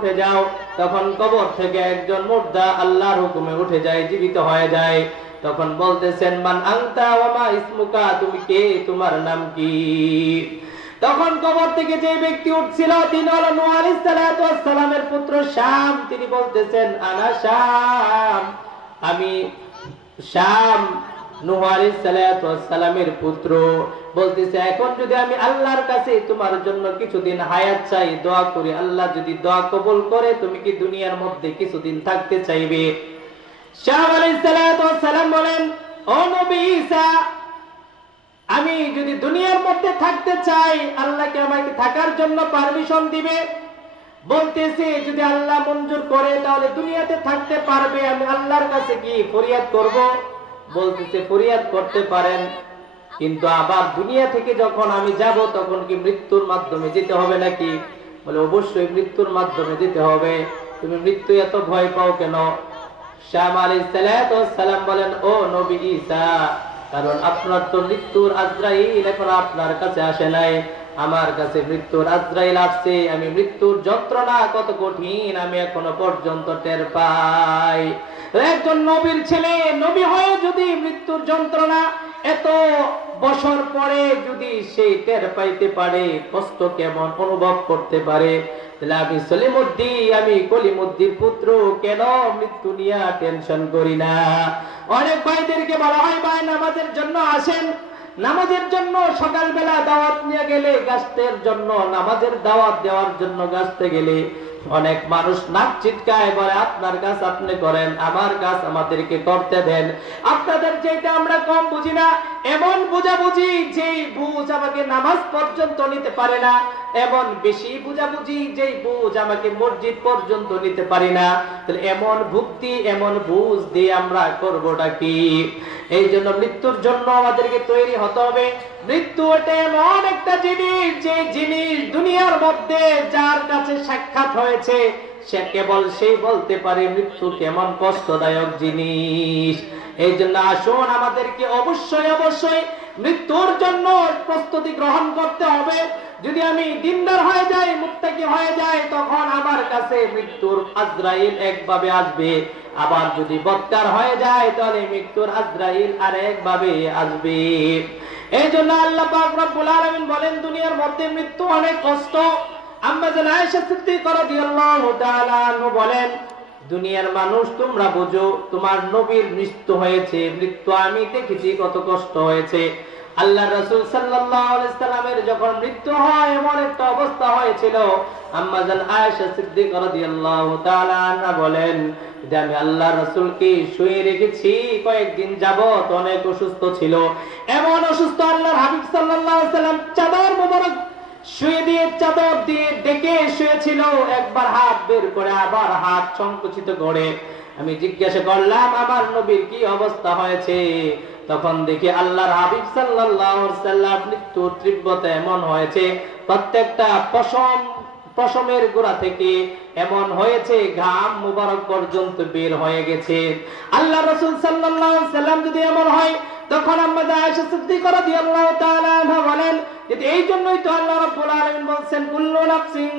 উঠে যাও, তখন কবর থেকে একজন মুর্দা আল্লাহর হুকুমে উঠে যায়, জীবিত হয়ে যায়। তখন বলতেছেন, মান আংতা ওমা ইসমুকা? তুমি কে? তোমার নাম কি? তখন কবর থেকে যে ব্যক্তি উঠছিল, তিনি হলো নূহ আলাইহিস পুত্র শাম। তিনি বলতেছেন, আনা শাম। আমি শাম পুত্র বলতেছে, এখন যদি আমি আল্লাহর কাছে তোমার জন্য কিছুদিন হায়াত চাই, দোয়া করি, আল্লাহ যদি দোয়া করে, তুমি কি দুনিয়ার মধ্যে কিছুদিন থাকতে চাইবে? আমি যদি দুনিয়ার মধ্যে থাকতে চাই আল্লাহকে আমাকে থাকার জন্য পারমিশন দিবে? বলতেছে, যদি আল্লাহ মঞ্জুর করে, তাহলে দুনিয়াতে থাকতে পারবে, আমি আল্লাহর কাছে কি ফরিয়াদ করব? বলতেছে, ফরিয়াদ করতে পারেন, কিন্তু আবার দুনিয়া থেকে যখন আমি যাব, তখন কি মৃত্যুর মাধ্যমে যেতে হবে নাকি? বলে, অবশ্যই মৃত্যুর মাধ্যমে যেতে হবে। তুমি মৃত্যু এত ভয় পাও কেন? সালাম বলেন, ও কারণ আপনার তো মৃত্যুর আজরাইল এখন আপনার কাছে আসে নাই। আমার কাছে মৃত্যুর আজরাইল আসছে আমি মৃত্যুর যন্ত্রণা কত কঠিন আমি এখনও পর্যন্ত টের পাই। একজন নবীর ছেলে, নবী হয়ে যদি মৃত্যুর যন্ত্রণা এত বছর পরে যদি সেই টের পাইতে পারে, কষ্ট কেমন অনুভব করতে পারে? তাহলে আমি সলিমুদ্দি আমি কলিমুদ্দির পুত্র, কেন মৃত্যু নিয়ে টেনশন করি না? অনেক ভাইদেরকে বলা হয়, ভাই, নামাজের জন্য আসেন। নামাজের জন্য সকালবেলা দাওয়াত নিয়ে গেলে গাছতের জন্য, নামাজের দাওয়াত দেওয়ার জন্য গাছতে গেলে অনেক মানুষ নাক চিৎকায় বলে, আপনার কাজ আপনি করেন, আমার কাজ আমাদেরকে করতে দেন। আপনাদের যেটা আমরা কম বুঝি না, এমন বুঝাবুঝি যে বুঝ আমাকে নামাজ পর্যন্ত নিতে পারে না। এমন বেশি বুঝাবুঝি যেই বুঝ আমাকে মসজিদ পর্যন্ত নিতে পারি না। তাহলে এমন ভুক্তি, এমন বুঝ দিয়ে আমরা করবোটা কি? এই জন্য মৃত্যুর জন্য আমাদেরকে তৈরি হতে হবে। মৃত্যু এটা এমন একটা জিনিস, যে জিনিস দুনিয়ার মধ্যে যার কাছে সাক্ষাৎ হয়েছে, সে কেবল সেই বলতে পারে মৃত্যু কেমন কষ্টদায়ক জিনিস। এই জন্য আসুন আমাদেরকে অবশ্যই অবশ্যই মৃত্যুর জন্য প্রস্তুতি গ্রহণ করতে হবে। যদি আমি দিনদার হয়ে যাই মুক্তাকি হয়ে যাই, তখন আমার কাছে মৃত্যুর আজরাইল একভাবে আসবে। আবার যদি বৎকার হয়ে যায়, তাহলে মৃত্যুর আজরাইল আর একভাবে আসবে। এই জন্য আল্লাহ পাক রব্বুল আলামিন বলেন, দুনিয়ার মধ্যে মৃত্যু অনেক কষ্ট। আম্মা জান আয়েশা সিদ্দিকা রাদিয়াল্লাহু তাআলা বলেন দুনিয়ার মানুষ তোমরা বুঝো, তোমার নবীর মৃত্যু হয়েছে, মৃত্যু আমি দেখেছি, কত কষ্ট হয়েছে। আল্লাহ রাসূল সাল্লামের যখন মৃত্যু হয়, এমন একটা অবস্থা হয়েছিল। আম্মা জান আয়েশা সিদ্দিকা রাদিয়াল্লাহু তাআলা আনহা বলেন আল্লাহ রাসূলকে শুয়ে রেখেছি, কয়েকদিন অসুস্থ ছিল। এমন অসুস্থ সাল্লাল্লাহু সাল্লাম আমি জিজ্ঞাসা করলাম, আমার নবীর কি অবস্থা হয়েছে? তখন দেখি আল্লাহর হাবিব তীব্রতা এমন হয়েছে, প্রত্যেকটা পশম, পশমের গোড়া থেকে এমন হয়েছে, ঘাম মুবারক পর্যন্ত বের হয়ে গেছে। আল্লাহ রাসূল সাল্লাম যদি এমন হয় তখন আয়েশা সিদ্দিকা রাদিয়াল্লাহু তাআলা বলেন যে এই জন্যই তো আল্লাহ রাব্বুল আলামিন কুল্লু নাফসিন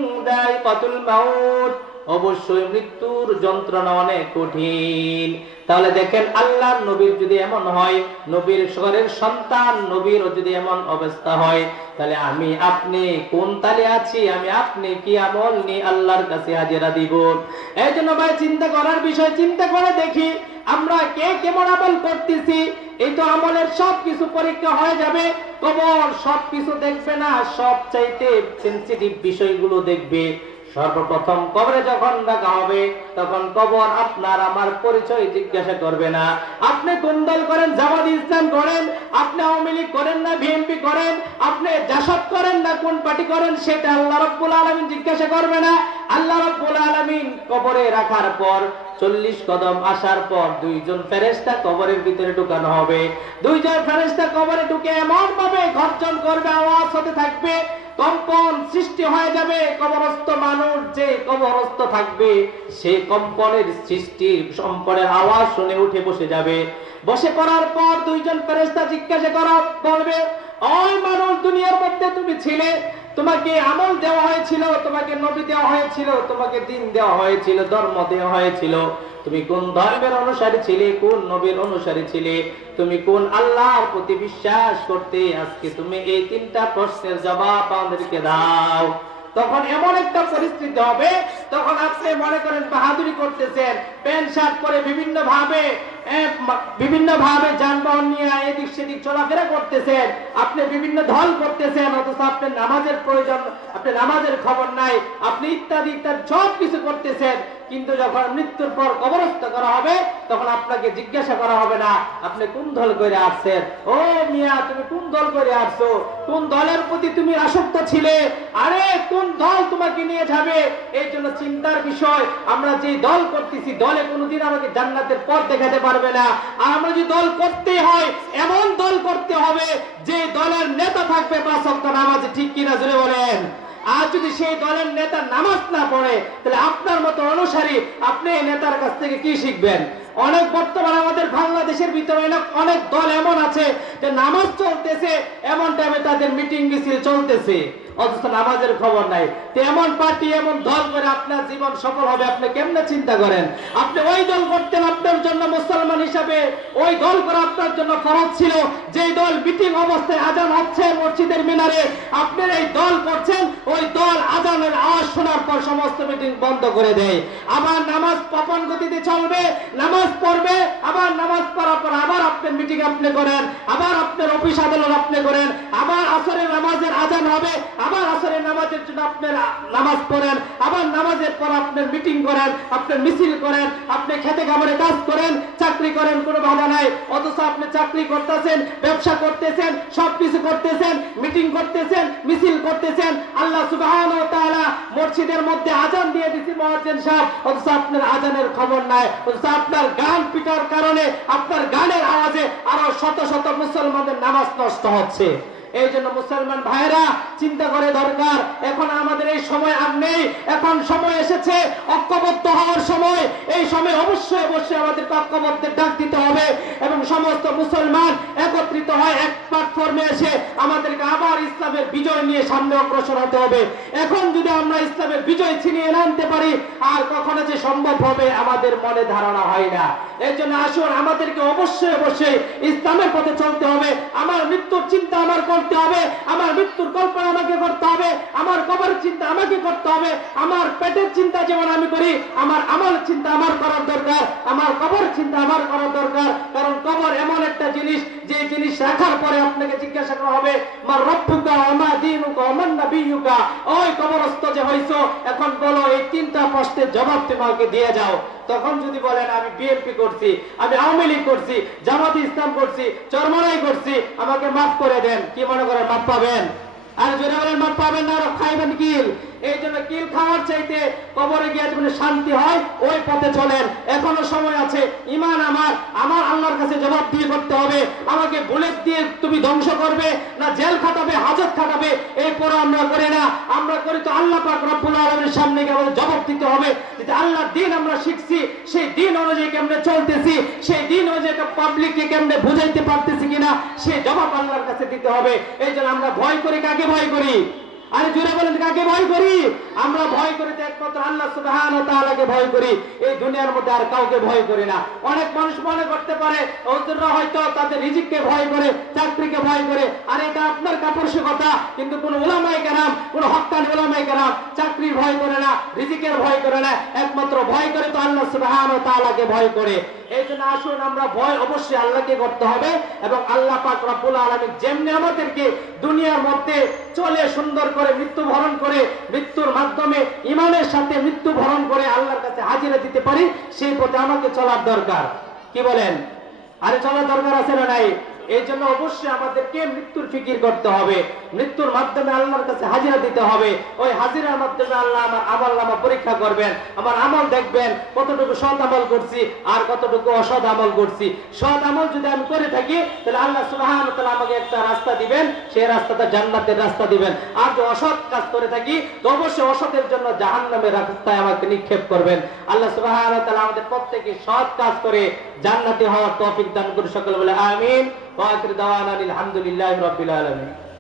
মাউত। অবশ্যই মৃত্যুর যন্ত্রণা অনেক কঠিন। তাহলে দেখেন, আল্লাহর নবীর যদি এমন হয়, নবীর ঘরের সন্তান নবীর যদি এমন অবস্থা হয়, তাহলে আমি, আপনি কোন তালে আছি? আমি আপনি কি আমল নিয়ে আল্লাহর কাছে হাজিরা দিব? এই জন্য ভাই, চিন্তা করার বিষয় চিন্তা করে দেখি, আমরা কে কেমন আমল করতেছি? এই তো আমলের সব কিছু পরীক্ষা হয়ে যাবে। কবর সব কিছু দেখবে না সব চাইতে সেন্সিটিভ বিষয়গুলো দেখবে। সর্বপ্রথম কবরে যখন ডাকা হবে, তখন কবর আপনার আমার পরিচয় জিজ্ঞাসা করবে না। আপনি কোন করেন, জামাত ইসলাম করেন, আপনি আওয়ামী লীগ করেন না বিএনপি করেন, আপনি জাসদ করেন না, কোন পার্টি করেন, সেটা আল্লাহ রব্বুল আলমিন জিজ্ঞাসা করবে না। আল্লাহ রব্বুল আলমিন কবরে রাখার পর, চল্লিশ কদম আসার পর দুইজন ফেরেস্তা কবরের ভিতরে ঢুকানো হবে। দুইজন ফেরেস্তা কবরে ঢুকে এমন ভাবে গর্জন করবে, আওয়াজ হতে থাকবে, কম্পন সৃষ্টি হয়ে যাবে, কবরস্থ মানুষ যে কবরস্থ থাকবে সেই কম্পনের সৃষ্টি কম্পনের আওয়াজ শুনে উঠে বসে যাবে। বসে পড়ার পর দুইজন ফেরেস্তা জিজ্ঞাসা করা বলবে, ওই মানুষ দুনিয়ার মধ্যে তুমি ছিলে তোমাকে আমল দেওয়া হয়েছিল, তোমাকে নবী দেওয়া হয়েছিল, তোমাকে দিন দেওয়া হয়েছিল, ধর্ম দেওয়া হয়েছিল। তুমি কোন ধর্মের অনুসারী ছিলে, কোন নবীর অনুসারী ছিলে? তুমি কোন আল্লাহর প্রতি বিশ্বাস করতে? আজকে তুমি এই তিনটা প্রশ্নের জবাব আমাদেরকে দাও। তখন এমন একটা পরিস্থিতি হবে, তখন আপনি মনে করেন বাহাদুরি করতেছেন, প্যান্ট শার্ট পরে বিভিন্ন ভাবে বিভিন্ন ভাবে যানবাহন নিয়ে এদিক সেদিক চলাফেরা করতেছেন। আপনি বিভিন্ন ধল করতেছেন, অথচ আপনার নামাজের প্রয়োজন, আপনার নামাজের খবর নাই, আপনি ইত্যাদি ইত্যাদি সব কিছু করতেছেন। কিন্তু যখন মৃত্যুর পর কবরস্থ করা হবে, তখন আপনাকে জিজ্ঞাসা করা হবে না, আপনি কোন দল করে আসছেন? ও মিয়া, তুমি কোন দল করে আসছো? কোন দলের প্রতি তুমি আসক্ত ছিলে? আরে, কোন দল তোমাকে নিয়ে যাবে? এই জন্য চিন্তার বিষয়, আমরা যে দল করতেছি দলে কোনোদিন আমাকে জান্নাতের পথ দেখাতে পারবে না। আর আমরা যদি দল করতে হয়, এমন দল করতে হবে যে দলের নেতা থাকবে পাঁচ ওয়াক্ত নামাজে, ঠিক কিনা জুড়ে বলেন? আর যদি সেই দলের নেতা নামাজ না পড়ে, তাহলে আপনার মতো অনুসারী আপনি এই নেতার কাছ থেকে কি শিখবেন? অনেক বর্তমানে আমাদের বাংলাদেশের ভিতরে অনেক দল এমন আছে যে নামাজ চলতেছে, এমন টাইমে তাদের মিটিং মিছিল চলতেছে। অথচ নামাজের খবর নাই। তো এমন পার্টি, এমন দল করে আপনার জীবন সফল হবে, আপনি কেমনে চিন্তা করেন? আপনি ওই দল করতেন আপনার জন্য মুসলমান হিসাবে, ওই দল করা আপনার জন্য ফরজ ছিল। যে দল মিটিং অবস্থায় আজান হচ্ছে মসজিদের মিনারে, আপনার এই দল করছেন, ওই দল আজানের আওয়াজ শোনার পর সমস্ত মিটিং বন্ধ করে দেয়। আবার নামাজ পপন গতিতে চলবে? নামাজ পড়বে, আবার নামাজ পড়ার পর আবার আপনার মিটিং আপনি করেন, আবার আপনার অফিস আদালত আপনি করেন, আবার আসরের নামাজের আজান হবে আবার আসরের নামাজের জন্য আপনার নামাজ পড়েন, আবার নামাজের পর আপনার মিটিং করেন, আপনার মিছিল করেন, আপনি খেতে খামারে কাজ করেন, চাকরি করেন, কোনো বাধা নাই। অথচ আপনি চাকরি করতেছেন, ব্যবসা করতেছেন সব কিছু করতেছেন, মিটিং করতেছেন, মিছিল করতেছেন। আল্লাহ তাআলা মসজিদের মধ্যে আজান দিয়ে দিছি মুয়াজ্জিন সাহেব। অথচ আপনার আজানের খবর নাই। অথচ আপনার গান পিটার কারণে আপনার গানের আওয়াজে আরও শত শত মুসলমানদের নামাজ নষ্ট হচ্ছে। এই জন্য মুসলমান ভাইরা চিন্তা করে দরকার। এখন আমাদের এই সময় আর নেই। এখন সময় এসেছে, ঐক্যবদ্ধ হওয়ার সময়। এই সময় অবশ্যই অবশ্যই আমাদের ঐক্যবদ্ধের ডাক দিতে হবে এবং সমস্ত মুসলমান একত্রিত হয় এক প্ল্যাটফর্মে এসে আমাদেরকে আবার ইসলামের বিজয় নিয়ে সামনে অগ্রসর হতে হবে। এখন যদি আমরা ইসলামের বিজয় ছিনিয়ে আনতে পারি, আর কখনো যে সম্ভব হবে আমাদের মনে ধারণা হয় না। এর জন্য আসুন, আমাদেরকে অবশ্যই অবশ্যই ইসলামের পথে চলতে হবে। আমার মৃত্যুর চিন্তা আমার করতে হবে, আমার মৃত্যুর কল্পনা আমাকে করতে হবে, আমার কবর চিন্তা আমাকে করতে হবে, আমার পেটের চিন্তা যেমন আমি করি, আমার আমার চিন্তা আমার করার দরকার, আমার কবর চিন্তা আমার করার দরকার, কারণ কবর এমন একটা জিনিস, যে জিনিস রাখার পরে আপনাকে জিজ্ঞাসা করা হবে মা রব্বুকা আমা দিনুকা আমার নাবিয়ুকা? ওই কবরস্থ যে হইছো, এখন বলো, এই তিনটা প্রশ্নের জবাব তুমি আমাকে দিয়ে যাও। তখন যদি বলেন, আমি বিএনপি করছি, আমি আওয়ামী লীগ করছি, জামাত ইসলাম করছি, চরমনাই করছি, আমাকে মাফ করে দেন। কি মনে করেন, মাফ পাবেন? আর যদি বলেন, মাফ পাবেন না খাইবেন কিল এই জন্য কিল খাওয়ার চাইতে কবরে গিয়ে জীবনে শান্তি হয়, ওই পথে চলেন। এখনও সময় আছে। ইমান আমার। আমার আল্লাহর কাছে জবাব দিয়ে করতে হবে। আমাকে বুলেট দিয়ে তুমি ধ্বংস করবে, না জেল খাটাবে, হাজত খাটাবে এরপর আমরা করি না। আমরা করি তো আল্লাহ পাক রব্বুল আলামিনের সামনে গিয়ে আমাদের জবাব দিতে হবে। যে আল্লাহর দিন আমরা শিখছি, সেই দিন অনুযায়ী কেমনে চলতেছি, সেই দিন অনুযায়ী পাবলিককে কেমনে বুঝাইতে পারতেছি কিনা, সেই জবাব আল্লাহর কাছে দিতে হবে। এই জন্য আমরা ভয় করি, কাকে ভয় করি? আরে জুড়ে বলেন, কাকে ভয় করি? আমরা ভয় করি তো একমাত্র আল্লাহ সুবহান তাআলাকে ভয় করি। এই দুনিয়ার মধ্যে আর কাউকে ভয় করি না। অনেক মানুষ মনে করতে পারে, হুজুররা হয়তো তাদের রিজিককে ভয় করে, চাকরিকে ভয় করে। আর এটা আপনার কথা, কিন্তু কোন উলামায়ে কেরাম, কোন হক্কানি উলামায়ে কেরাম চাকরির ভয় করে না, রিজিকের ভয় করে না। একমাত্র ভয় করে তো আল্লাহ সুবহান তাআলাকে ভয় করে। এই জন্য আসুন আমরা ভয় অবশ্যই আল্লাহকে করতে হবে এবং আল্লাহ পাক রব্বুল আলামিন যেমনি আমাদেরকে দুনিয়ার মধ্যে চলে সুন্দর করে মৃত্যু বরণ করে মৃত্যুর মাধ্যমে ইমানের সাথে মৃত্যু বরণ করে আল্লাহর কাছে হাজিরা দিতে পারি, সেই পথে আমাকে চলার দরকার। কি বলেন? আরে চলার দরকার আছে না নাই? এই জন্য অবশ্যই আমাদেরকে মৃত্যুর ফিকির করতে হবে। মৃত্যুর মাধ্যমে আল্লাহর কাছে হাজিরা দিতে হবে। ওই হাজিরার মাধ্যমে আল্লাহ আমার আমল নামা পরীক্ষা করবেন, আমার আমল দেখবেন, কতটুকু সৎ আমল করছি আর কতটুকু অসৎ আমল করছি। সৎ আমল যদি আমি করে থাকি, তাহলে আল্লাহ সুবহানাহু ওয়া আমাকে একটা রাস্তা দিবেন, সেই রাস্তাটা জান্নাতের রাস্তা দিবেন। আর যদি অসৎ কাজ করে থাকি, তো অবশ্যই অসতের জন্য জাহান্নামের রাস্তায় আমাকে নিক্ষেপ করবেন। আল্লাহ তাআলা আমাদের প্রত্যেকে সৎ কাজ করে জান্নাতি হওয়ার তৌফিক দান করে সকলে বলে আমিন। ওয়া আখির দাওয়ানা আলহামদুলিল্লাহি রাব্বিল আলামিন।